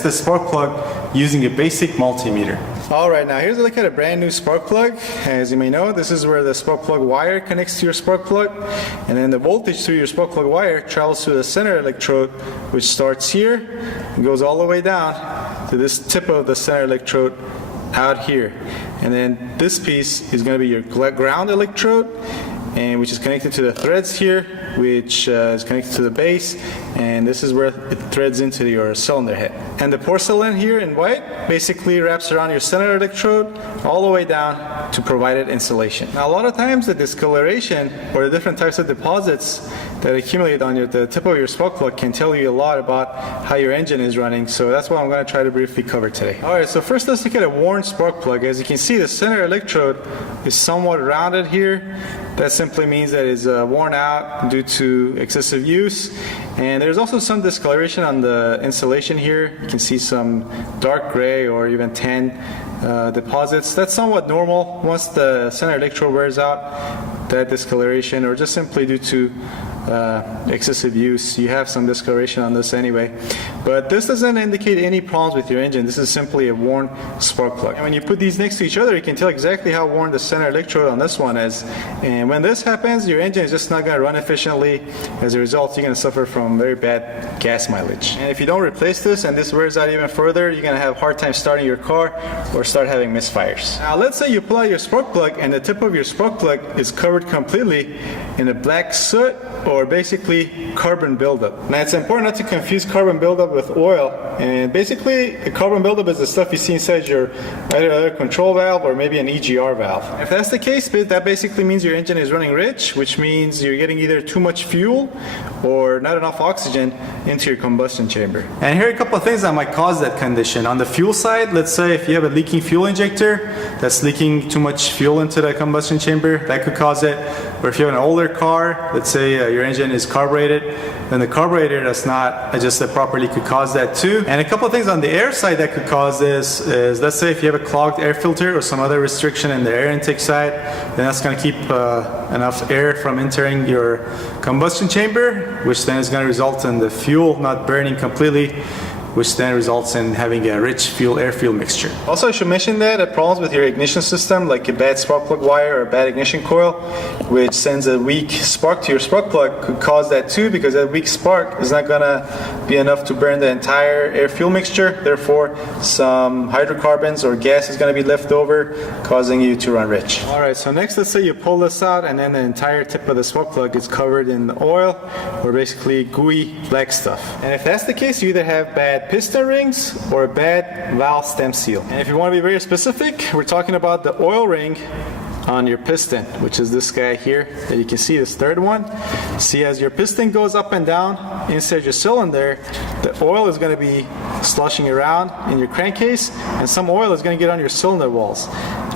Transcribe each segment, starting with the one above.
test the spark plug using a basic multimeter. Alright, now here's a look at a brand new spark plug. As you may know, this is where the spark plug wire connects to your spark plug, and then the voltage through your spark plug wire travels to the center electrode, which starts here and goes all the way down to this tip of the center electrode out here. And then this piece is going to be your ground electrode, and which is connected to the threads here, which is connected to the base, and this is where it threads into your cylinder head. And the porcelain here in white basically wraps around your center electrode all the way down to provide it insulation. Now a lot of times the discoloration or the different types of deposits that accumulate on the tip of your spark plug can tell you a lot about how your engine is running, so that's what I'm going to try to briefly cover today. Alright, so first let's look at a worn spark plug. As you can see, the center electrode is somewhat rounded here. That simply means that it's worn out due to excessive use. And there's also some discoloration on the insulation here. You can see some dark gray or even tan deposits. That's somewhat normal once the center electrode wears out, that discoloration, or just simply due to excessive use. You have some discoloration on this anyway. But this doesn't indicate any problems with your engine. This is simply a worn spark plug. And when you put these next to each other, you can tell exactly how worn the center electrode on this one is. And when this happens, your engine is just not going to run efficiently. As a result, you're going to suffer from very bad gas mileage. And if you don't replace this and this wears out even further, you're going to have a hard time starting your car or start having misfires. Now let's say you pull out your spark plug and the tip of your spark plug is covered completely in a black soot or basically carbon buildup. Now it's important not to confuse carbon buildup with oil, and basically the carbon buildup is the stuff you see inside your either control valve or maybe an EGR valve. If that's the case, that basically means your engine is running rich, which means you're getting either too much fuel or not enough oxygen into your combustion chamber. And here are a couple of things that might cause that condition. On the fuel side, let's say if you have a leaking fuel injector that's leaking too much fuel into the combustion chamber, that could cause it. Or if you have an older car, let's say your engine is carbureted, then the carburetor that's not adjusted properly could cause that too. And a couple of things on the air side that could cause this is, let's say if you have a clogged air filter or some other restriction in the air intake side, then that's going to keep enough air from entering your combustion chamber, which then is going to result in the fuel not burning completely, which then results in having a rich air-fuel mixture. Also, I should mention that problems with your ignition system, like a bad spark plug wire or a bad ignition coil, which sends a weak spark to your spark plug, could cause that too, because that weak spark is not going to be enough to burn the entire air-fuel mixture. Therefore, some hydrocarbons or gas is going to be left over, causing you to run rich. Alright, so next let's say you pull this out and then the entire tip of the spark plug is covered in oil, or basically gooey black stuff. And if that's the case, you either have bad piston rings or a bad valve stem seal. And if you want to be very specific, we're talking about the oil ring on your piston, which is this guy here that you can see, this third one. See, as your piston goes up and down inside your cylinder, the oil is going to be sloshing around in your crankcase, and some oil is going to get on your cylinder walls.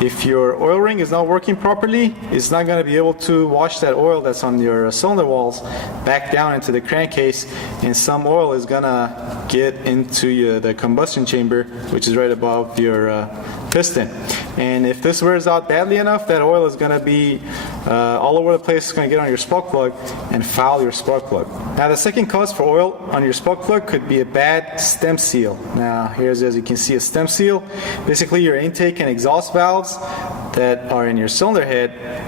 If your oil ring is not working properly, it's not going to be able to wash that oil that's on your cylinder walls back down into the crankcase, and some oil is going to get into the combustion chamber, which is right above your piston. And if this wears out badly enough, that oil is going to be all over the place. It's going to get on your spark plug and foul your spark plug. Now the second cause for oil on your spark plug could be a bad stem seal. Now here's, as you can see, a stem seal. Basically your intake and exhaust valves that are in your cylinder head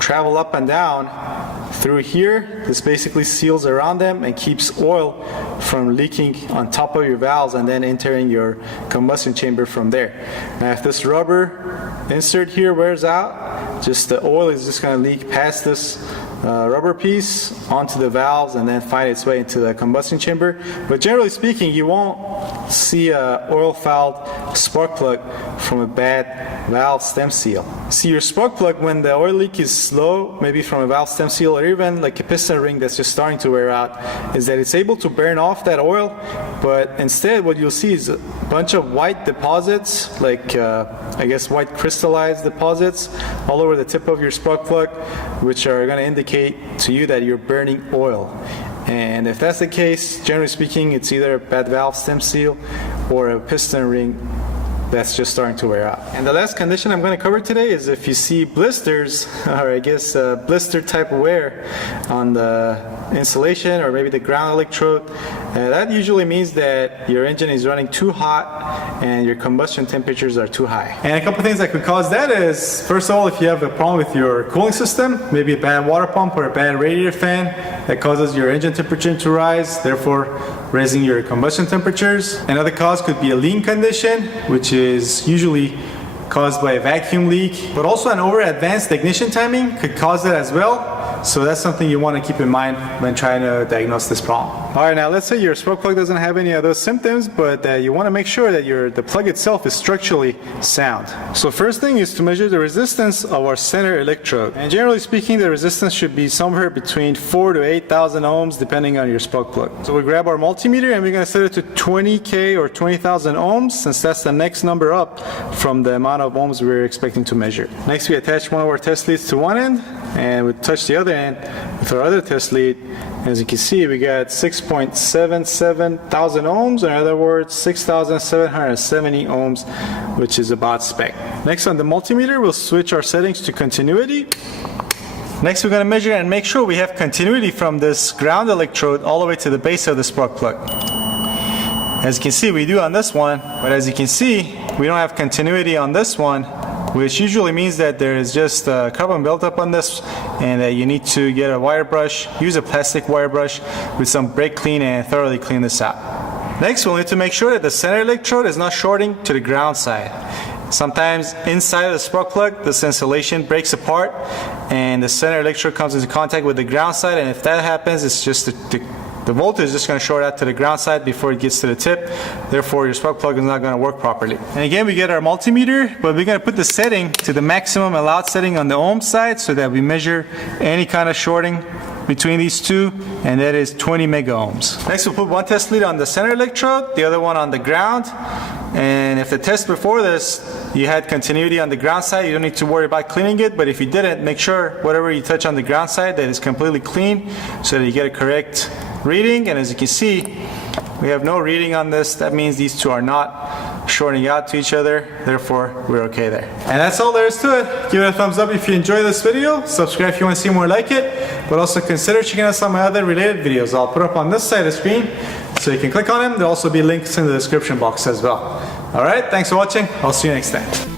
travel up and down through here. This basically seals around them and keeps oil from leaking on top of your valves and then entering your combustion chamber from there. Now if this rubber insert here wears out, just the oil is just going to leak past this rubber piece onto the valves and then find its way into the combustion chamber. But generally speaking, you won't see a oil fouled spark plug from a bad valve stem seal. See, your spark plug, when the oil leak is slow, maybe from a valve stem seal or even like a piston ring that's just starting to wear out, is that it's able to burn off that oil, but instead what you'll see is a bunch of white deposits, like I guess white crystallized deposits all over the tip of your spark plug, which are going to indicate to you that you're burning oil. And if that's the case, generally speaking, it's either a bad valve stem seal or a piston ring that's just starting to wear out. And the last condition I'm going to cover today is if you see blisters, or I guess blister type wear on the insulation or maybe the ground electrode, that usually means that your engine is running too hot and your combustion temperatures are too high. And a couple things that could cause that is, first of all, if you have a problem with your cooling system, maybe a bad water pump or a bad radiator fan that causes your engine temperature to rise, therefore raising your combustion temperatures. Another cause could be a lean condition, which is usually caused by a vacuum leak, but also an over advanced ignition timing could cause that as well. So that's something you want to keep in mind when trying to diagnose this problem. Alright, now let's say your spark plug doesn't have any of those symptoms, but you want to make sure that the plug itself is structurally sound. So first thing is to measure the resistance of our center electrode. And generally speaking, the resistance should be somewhere between 4,000 to 8,000 ohms depending on your spark plug. So we grab our multimeter and we're going to set it to 20K or 20,000 ohms, since that's the next number up from the amount of ohms we're expecting to measure. Next, we attach one of our test leads to one end and we touch the other end with our other test lead. As you can see, we got 6.77 thousand ohms, or in other words 6,770 ohms, which is about spec. Next, on the multimeter, we'll switch our settings to continuity. Next, we're going to measure and make sure we have continuity from this ground electrode all the way to the base of the spark plug. As you can see, we do on this one, but as you can see, we don't have continuity on this one, which usually means that there is just carbon buildup on this and that you need to get a wire brush, use a plastic wire brush with some brake clean and thoroughly clean this out. Next, we'll need to make sure that the center electrode is not shorting to the ground side. Sometimes inside of the spark plug, this insulation breaks apart and the center electrode comes into contact with the ground side, and if that happens, it's just the voltage is just going to short out to the ground side before it gets to the tip. Therefore, your spark plug is not going to work properly. And again, we get our multimeter, but we're going to put the setting to the maximum allowed setting on the ohm side so that we measure any kind of shorting between these two, and that is 20 mega ohms. Next, we'll put one test lead on the center electrode, the other one on the ground. And if the test before this, you had continuity on the ground side, you don't need to worry about cleaning it. But if you didn't, make sure whatever you touch on the ground side that is completely clean so that you get a correct reading. And as you can see, we have no reading on this. That means these two are not shorting out to each other. Therefore, we're okay there. And that's all there is to it. Give it a thumbs up if you enjoyed this video. Subscribe if you want to see more like it. But also consider checking out some of my other related videos. I'll put up on this side of the screen so you can click on them. There'll also be links in the description box as well. Alright, thanks for watching. I'll see you next time.